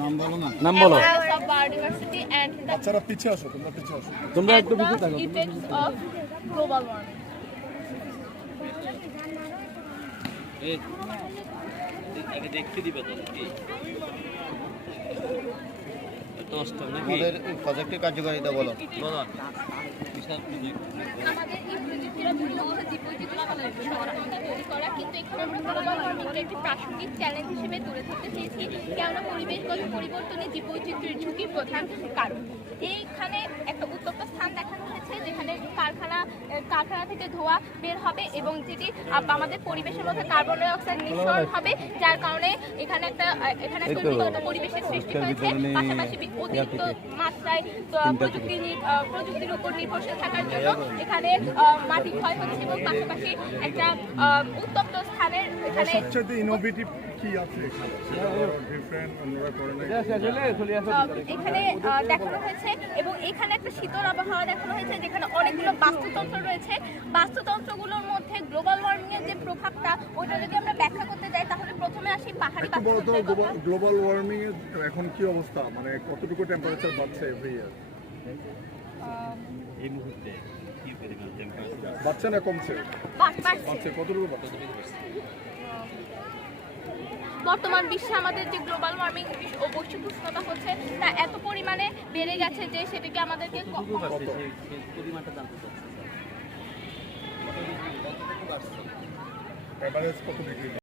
নাম বলো। Biodiversity and বাচ্চারা পিছে আসো, তোমরা একটু পিছিয়ে থাকো। Effects of global warming. দেখতে দিবে তো কি আমাদের প্রজেক্টের কার্যকারিতা বলো। আমাদের এই প্রযুক্তির মূলত জীববৈচিত্র্য সংরক্ষণে তৈরি করা, কিন্তু এখানে আমরা গ্লোবাল ওয়ার্মিংকে একটি প্রাসঙ্গিক চ্যালেঞ্জ হিসেবে তুলে ধরতে চেয়েছি, কেননা পরিবেশগত পরিবর্তনে জীববৈচিত্র্যের ঝুঁকি প্রধান কারণ। এইখানে একটা উত্তপ্ত স্থান দেখানো হয়েছে যেখানে কারখানা থেকে ধোঁয়া বের হবে এবং যেটি আমাদের পরিবেশের মধ্যে কার্বন ডাই অক্সাইড নিঃসরণ হবে, যার কারণে এখানে একটা উন্নত পরিবেশের সৃষ্টি হয়েছে। পাশাপাশি অতিরিক্ত মাত্রায় প্রযুক্তির উপর নির্ভরশীল থাকার জন্য এখানে মাটি ক্ষয় হচ্ছে এবং পাশাপাশি একটা উত্তপ্ত স্থানের এখানে সবচেয়ে ইনোভেটিভ কি আছে ডিফারেন্ট অন্যরা করে না এখানে দেখানো হয়েছে এবং এখানে একটা শীতল আবহাওয়া দেখানো হয়েছে যেখানে অনেকগুলো বাস্তুতন্ত্র রয়েছে। বাস্তুতন্ত্রগুলোর মধ্যে গ্লোবাল ওয়ার্মিং এর যে প্রভাবটা ওইটা যদি আমরা ব্যাখ্যা করতে যাই তাহলে প্রথমে আসি পাহাড়ি গ্লোবাল ওয়ার্মিং এর এখন কি অবস্থা, মানে কতটুকু টেম্পারেচার বাড়ছে এভরি ইয়ার? এই মুহূর্তে কি পরিমাণ টেম্পারেচার বাড়ছে না কমছে? বাড়ছে। কতটুকু বাড়ছে? বর্তমান বিশ্বে আমাদের যে গ্লোবাল ওয়ার্মিং ও বৈশ্বিক উষ্ণতা হচ্ছে তা এত পরিমাণে বেড়ে গেছে যে সেটাকে আমাদেরকে পরিমাণটা জানতে চাচ্ছি। এভারেজ কত ডিগ্রি?